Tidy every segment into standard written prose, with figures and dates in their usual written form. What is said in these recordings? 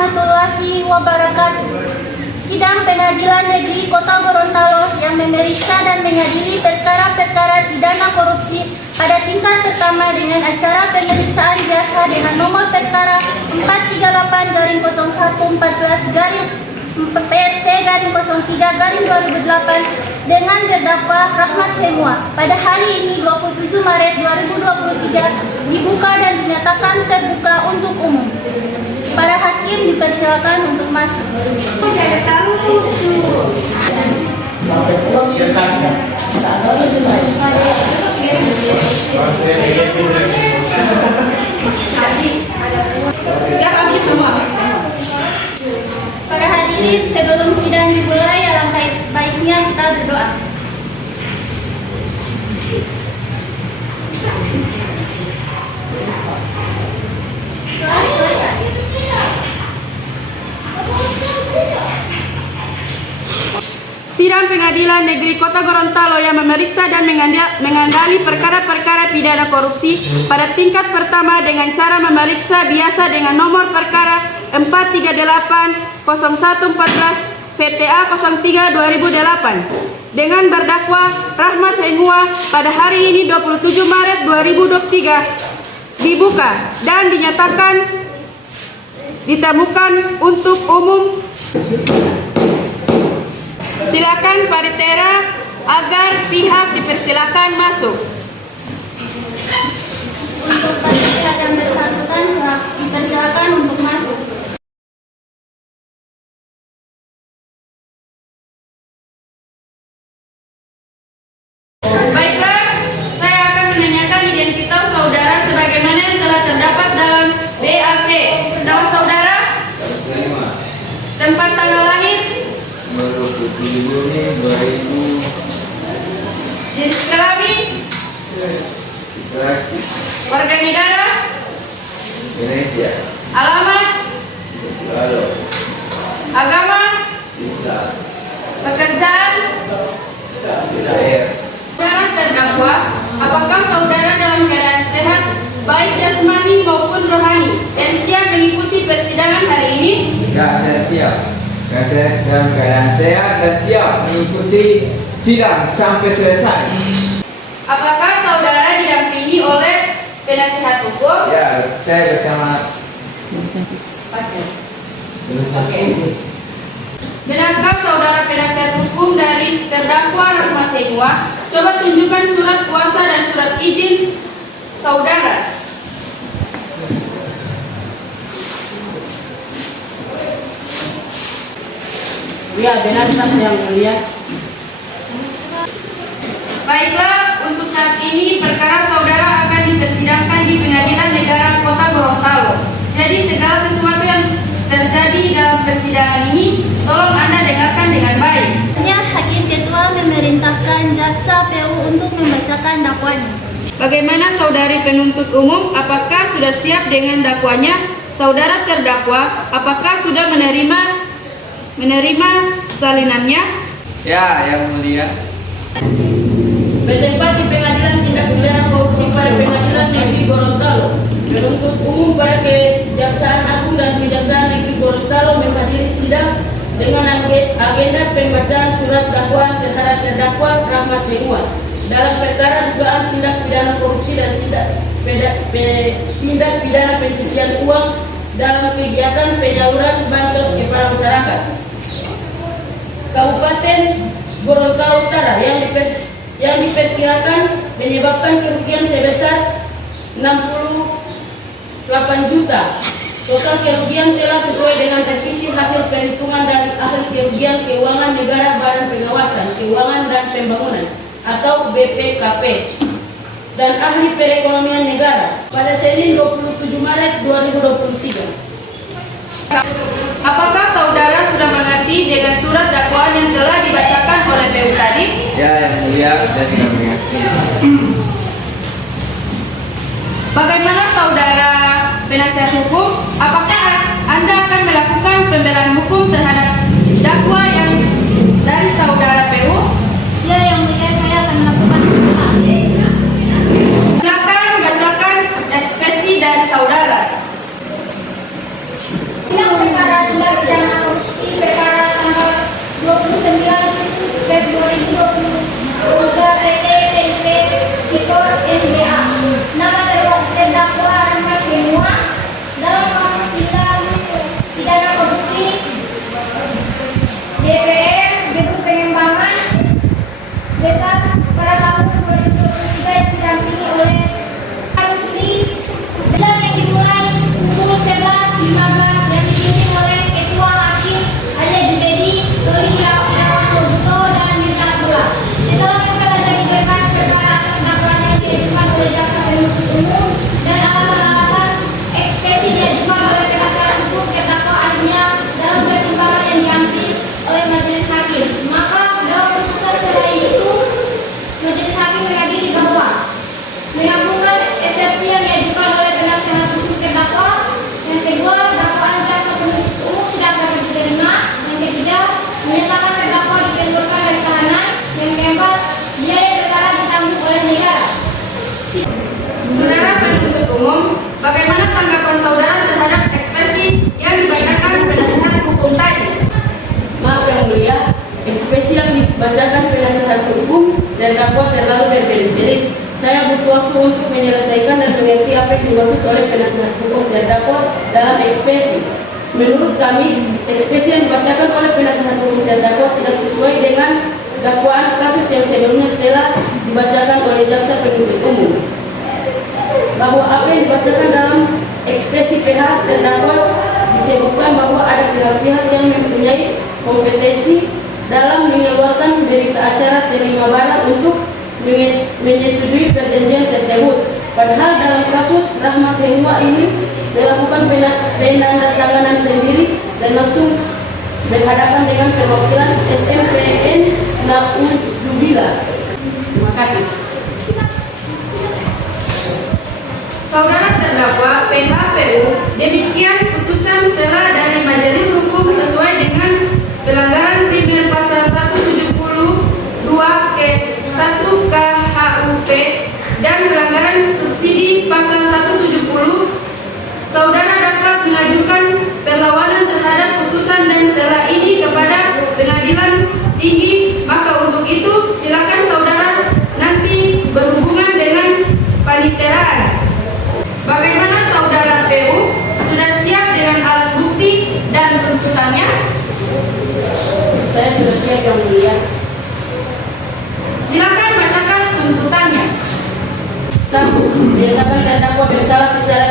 warahmatullahi wabarakatuh. Sidang Pengadilan Negeri Kota Gorontalo yang memeriksa dan mengadili perkara-perkara pidana korupsi pada tingkat pertama dengan acara pemeriksaan biasa dengan nomor perkara 438-01-14-PT-03-2008 dengan terdakwa Rahmat Hengua pada hari ini 27 Maret 2023 dibuka dan dinyatakan terbuka untuk umum. Para hakim dipersilakan untuk masuk. Para hadirin, sebelum sidang dimulai, alangkah baiknya kita berdoa. Sidang Pengadilan Negeri Kota Gorontalo yang memeriksa dan mengadili perkara-perkara pidana korupsi pada tingkat pertama dengan cara memeriksa biasa dengan nomor perkara 438-01-14 PTA 03-2008 dengan berdakwa Rahmat Hengua pada hari ini 27 Maret 2023 dibuka dan dinyatakan ditemukan untuk umum. Silakan Paritera agar pihak dipersilakan masuk. Untuk Paritera yang bersangkutan dipersilakan untuk masuk. Baiklah, saya akan menanyakan identitas saudara sebagaimana yang telah terdapat dalam BAP. Nama saudara? Tempat tanggal lahir? 27 Juni 2000. Jenis kelamin? Warga negara? Indonesia. Alamat? Lalu Agama? Islam. Pekerjaan? Wilayah. Saudara terdakwa, apakah saudara dalam keadaan sehat baik jasmani maupun rohani dan siap mengikuti persidangan hari ini? Ya, saya siap. Saya dalam keadaan sehat dan siap mengikuti sidang sampai selesai. Apakah saudara didampingi oleh penasihat hukum? Ya, saya bersama. Oke. Benarkah saudara penasihat hukum dari terdakwa Rahmat Hengua? Coba tunjukkan surat kuasa dan surat izin saudara. Ya, benar yang mulia. Baiklah, untuk saat ini perkara saudara akan dipersidangkan di Pengadilan Negara Kota Gorontalo. Jadi segala sesuatu yang terjadi dalam persidangan ini tolong Anda dengarkan dengan baik. Hakim Ketua memerintahkan jaksa PU untuk membacakan dakwanya. Bagaimana saudari penuntut umum, apakah sudah siap dengan dakwanya? Saudara terdakwa, apakah sudah menerima salinannya? Ya, yang mulia. Bertempat di Pengadilan Tindak Pidana Korupsi pada Pengadilan Negeri Gorontalo. Penuntut umum pada Kejaksaan Agung dan Kejaksaan Negeri Gorontalo menghadiri sidang dengan agenda pembacaan surat dakwaan terhadap terdakwa Rahmat Hengua dalam perkara dugaan tindak pidana korupsi dan tindak pidana pencucian uang dalam kegiatan penyaluran bansos kepada masyarakat Kabupaten Gorontalo Utara yang diperkirakan menyebabkan kerugian sebesar 68 juta. Total kerugian telah sesuai dengan revisi hasil perhitungan dari ahli kerugian keuangan negara Badan Pengawasan Keuangan dan Pembangunan atau BPKP dan ahli perekonomian negara pada Senin 27 Maret 2023. Apakah saudara sudah mengerti dengan surat dakwaan yang telah dibacakan oleh PU tadi? Ya, yang mulia, saya sudah mengerti. Bagaimana saudara penasihat hukum? Apakah Anda akan melakukan pembelaan hukum terhadap dakwa yang dari saudara PU? Ya, yang mulia, saya akan melakukan pembelaan. Silakan bacakan ekspresi dari saudara. Yang perkara yang dimaksud oleh penasihat hukum terdakwa dalam ekspresi. Menurut kami, ekspresi yang dibacakan oleh penasihat hukum terdakwa tidak sesuai dengan dakwaan kasus yang sebelumnya telah dibacakan oleh jaksa penuntut umum. Bahwa apa yang dibacakan dalam ekspresi pihak terdakwa disebutkan bahwa ada pihak-pihak yang mempunyai kompetensi dalam mengeluarkan berita acara terima barang untuk menyetujui perjanjian tersebut. Padahal dalam kasus Rahmat Hengwa ini melakukan penandatanganan sendiri dan langsung berhadapan dengan perwakilan SMPN Naudzubillah. Terima kasih. Saudara terdakwa PHPU, demikian putusan sela dari Majelis Hukum sesuai dengan pelanggaran primer pasal 172 ke 1 KHUP dan pelanggaran subsidi pasal 170. Saudara dapat mengajukan perlawanan terhadap putusan dan sela ini kepada pengadilan tinggi. Maka untuk itu silakan saudara nanti berhubungan dengan paniteraan. Bagaimana saudara PU? Sudah siap dengan alat bukti dan tuntutannya? Saya sudah siap, Yang Mulia. Silakan bacakan tuntutannya. 1. Menyatakan terdakwa bersalah secara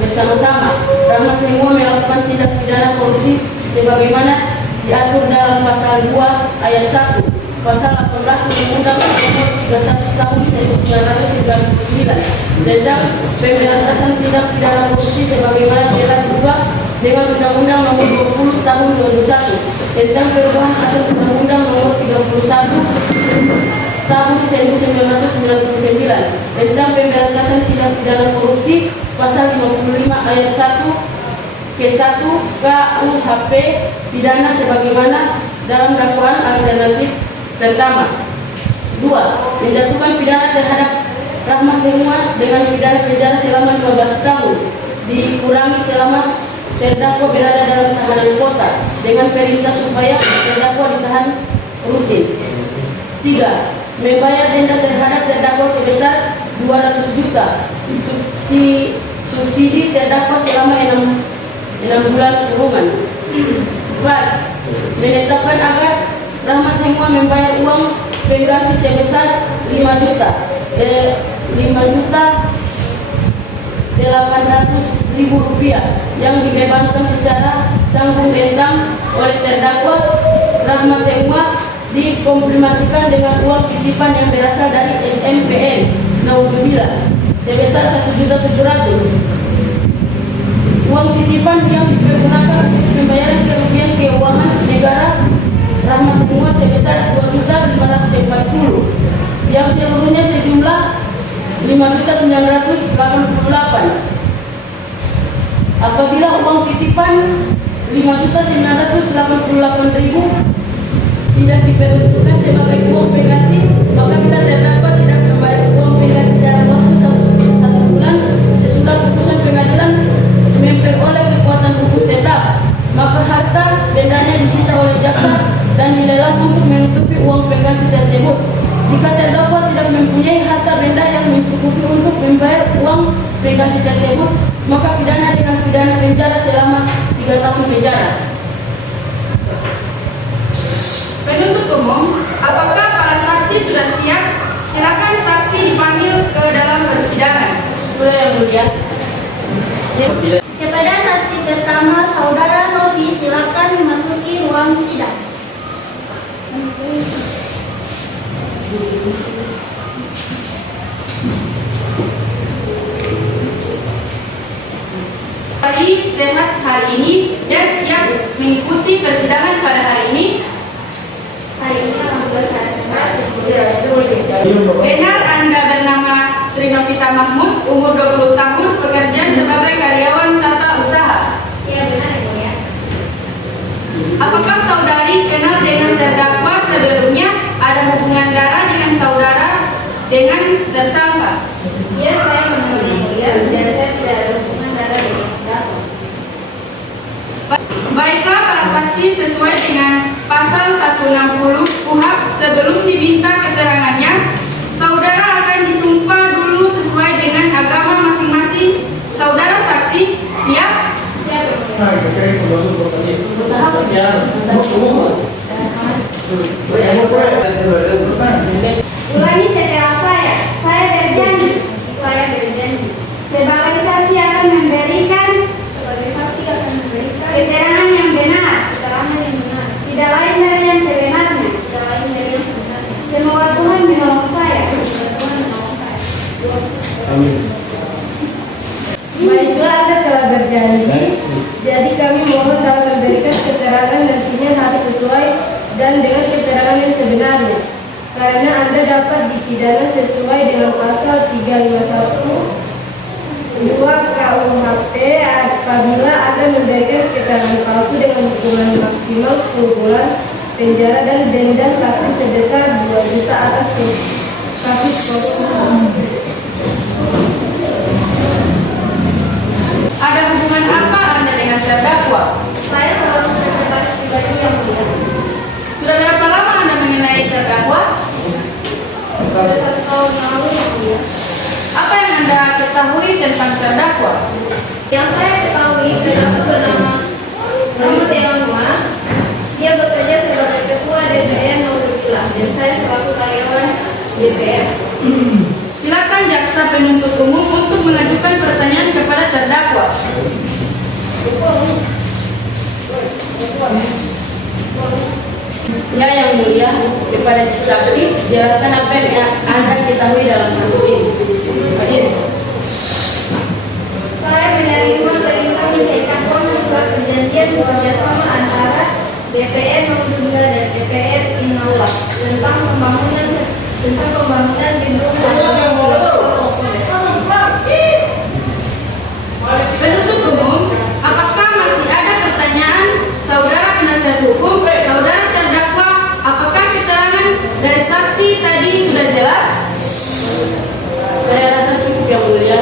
bersama-sama. Rahmat Hengwa melakukan tindak pidana korupsi sebagaimana diatur dalam pasal 2 ayat 1, pasal 18 Undang-Undang Nomor 31 Tahun 1999 tentang pemberantasan tindak pidana korupsi sebagaimana telah diubah dengan Undang-Undang Nomor 20 Tahun 2001 tentang perubahan atas Undang-Undang Nomor 31 Tahun 1999 tentang pemberantasan tindak pidana korupsi pasal 55 ayat 1 ke 1 KUHP pidana sebagaimana dalam dakwaan alternatif pertama. 2. Menjatuhkan pidana terhadap Rahmat Hengwa dengan pidana penjara selama 15 tahun dikurangi selama terdakwa berada dalam tahanan kota dengan perintah supaya terdakwa ditahan rutin. 3. Membayar denda terhadap terdakwa sebesar 200 juta. Subsidi terdakwa selama 6 bulan kurungan. 4. Menetapkan agar Rahmat Hengwa membayar uang pengganti sebesar 5 juta 800.000 rupiah yang dibebankan secara tanggung-tentang oleh terdakwa Rahmat Hengwa dikomprimasikan dengan uang titipan yang berasal dari SMPN Naudzubillah sebesar 1.700.000. Uang titipan yang digunakan untuk membayar kerugian keuangan negara Rahmat Hengwa sebesar 2.540.000 yang seluruhnya sejumlah 5.988. Apabila uang titipan 5.988.000 tidak diperuntukkan sebagai uang pengganti, maka bila terdakwa tidak membayar uang pengganti dalam waktu 1 bulan sesudah putusan pengadilan memperoleh kekuatan hukum tetap, maka harta bendanya disita oleh jaksa dan dilelang untuk menutupi uang pengganti tersebut. Jika terdakwa tidak mempunyai harta benda yang mencukupi untuk membayar uang pengganti tersebut, maka pidana dengan pidana penjara selama 3 tahun penjara. Penuntut umum, apakah para saksi sudah siap? Silakan saksi dipanggil ke dalam persidangan. Sudah, Yang Mulia. Kepada saksi pertama, Saudara Novi, silakan memasuki ruang sidang. Hari sehat hari ini dan siap mengikuti persidangan pada hari ini. Hari ini alhamdulillah saya sehat. Benar Anda bernama Sri Novita Mahmud, umur 20 tahun, pekerjaan sebagai karyawan tata usaha. Iya benar, Yang Mulia. Apakah saudari kenal dengan terdakwa sebelumnya? Ada hubungan darah dengan saudara dengan tersangka? Iya, saya mengenal Yang Mulia dan saya tidak ada hubungan darah dengan terdakwa. Baiklah para saksi, sesuai dengan pasal 160 KUHP, sebelum diminta keterangannya, saudara akan disumpah dulu sesuai dengan agama masing-masing Ulangi setelah saya. Saya berjanji. Saya berjanji. Sebagai saksi akan memberikan. Sebagai saksi akan memberikan. Keterangan yang benar. Keterangan yang benar. Tidak lain dari yang sebenarnya. Tidak lain dari yang sebenarnya. Semoga Tuhan menolong saya. Semoga Tuhan menolong saya. Amin. Baiklah, Anda telah berjanji. Jadi kami mohon dalam memberikan keterangan nantinya harus sesuai dan dengan keterangan yang sebenarnya. Karena Anda dapat dipidana sesuai dengan pasal 351 2 KUHP apabila Anda memberikan keterangan palsu dengan hukuman maksimal 10 bulan penjara dan denda saksi sebesar 2 juta atas kasus korupsi. Ada hubungan apa Anda dengan terdakwa? Saya selalu sekretaris pribadi yang mulia. Sudah berapa lama Anda mengenai terdakwa? Sudah 1 tahun lalu yang mulia. Apa yang Anda ketahui tentang terdakwa? Yang saya ketahui terdakwa bernama Dewan Noah. Dia bekerja sebagai ketua DPR Naudzubillah dan saya selaku karyawan DPR. Silakan jaksa penuntut umum untuk mengajukan pertanyaan kepada terdakwa. Ya, yang mulia, kepada saksi, jelaskan apa yang Anda ketahui dalam kasus ini. Hadir. Saya menerima perintah mencetakkan surat perjanjian kerjasama antara DPR Naudzubillah dan DPR Inallah tentang pembangunan gedung Penuntut umum, apakah masih ada pertanyaan saudara penasihat hukum, saudara terdakwa? Apakah keterangan dari saksi tadi sudah jelas? Saya rasa cukup, yang mulia.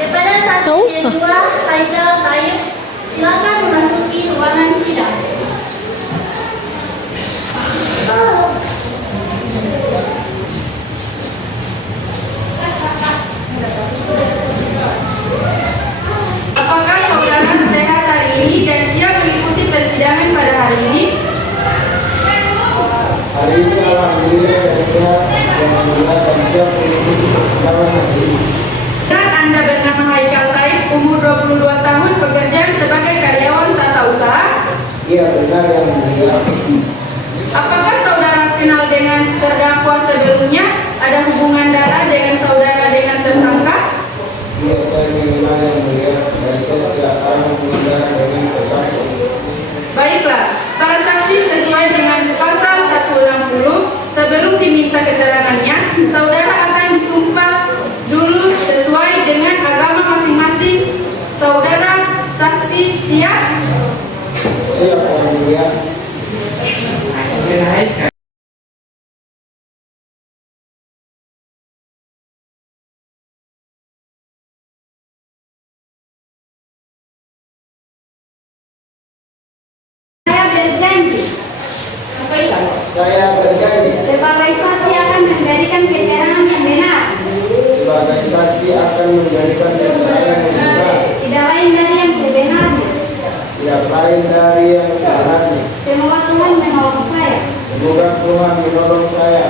Kepada saksi kedua Haidal Taib, silakan memasuki ruangan sidang. Apakah saudara sehat hari ini dan siap mengikuti persidangan pada hari ini? Hari ini alhamdulillah saya sehat dan alhamdulillah dan siap mengikuti persidangan hari ini. Dan Anda bernama Haikal Taib, umur 22 tahun, pekerjaan sebagai karyawan tata usaha. Iya benar yang mulia. Apakah saudara kenal dengan terdakwa sebelumnya? Ada hubungan darah dengan saudara dengan tersangka? Iya saya mengenal yang mulia dan saya tidak pernah mengenal dengan tersangka. Baiklah, para saksi sesuai dengan pasal 160 sebelum diminta keterangannya, saudara akan disumpah dulu sesuai dengan agama masing-masing. Saudara saksi siap? Siap yang mulia. Saya berjanji. Saya berjanji Sebagai saksi akan memberikan keterangan yang benar. sebagai saksi akan memberikan keterangan yang benar, Tidak lain dari yang sebenarnya. tidak lain dari yang sebenarnya. Semoga Tuhan menolong saya. Semoga Tuhan menolong saya.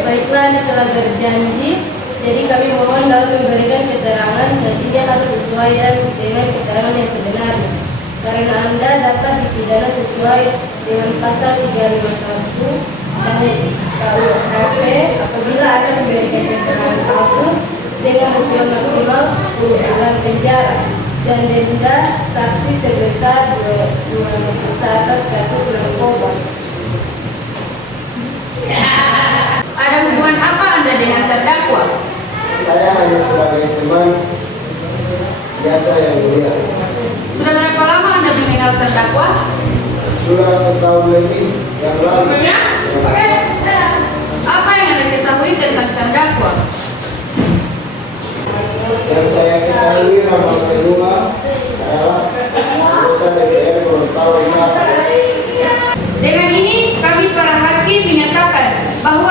Baiklah, Anda telah berjanji. Jadi kami mohon dalam memberikan keterangan nantinya harus sesuai dan dengan keterangan yang sebenarnya. Karena Anda dapat dipidana sesuai dengan pasal 351 KUHP apabila Anda memberikan keterangan palsu dengan hukuman maksimal 10 bulan penjara dan denda saksi sebesar 2 juta atas kasus narkoba. Ada hubungan apa Anda dengan terdakwa? Saya hanya sebagai teman biasa yang mulia. Sudah berapa lama Anda mengenal terdakwa? Sudah setahun lebih yang lalu. Apa yang Anda ketahui tentang terdakwa? Yang saya ketahui nama kedua adalah anggota DPR Gorontalo bahwa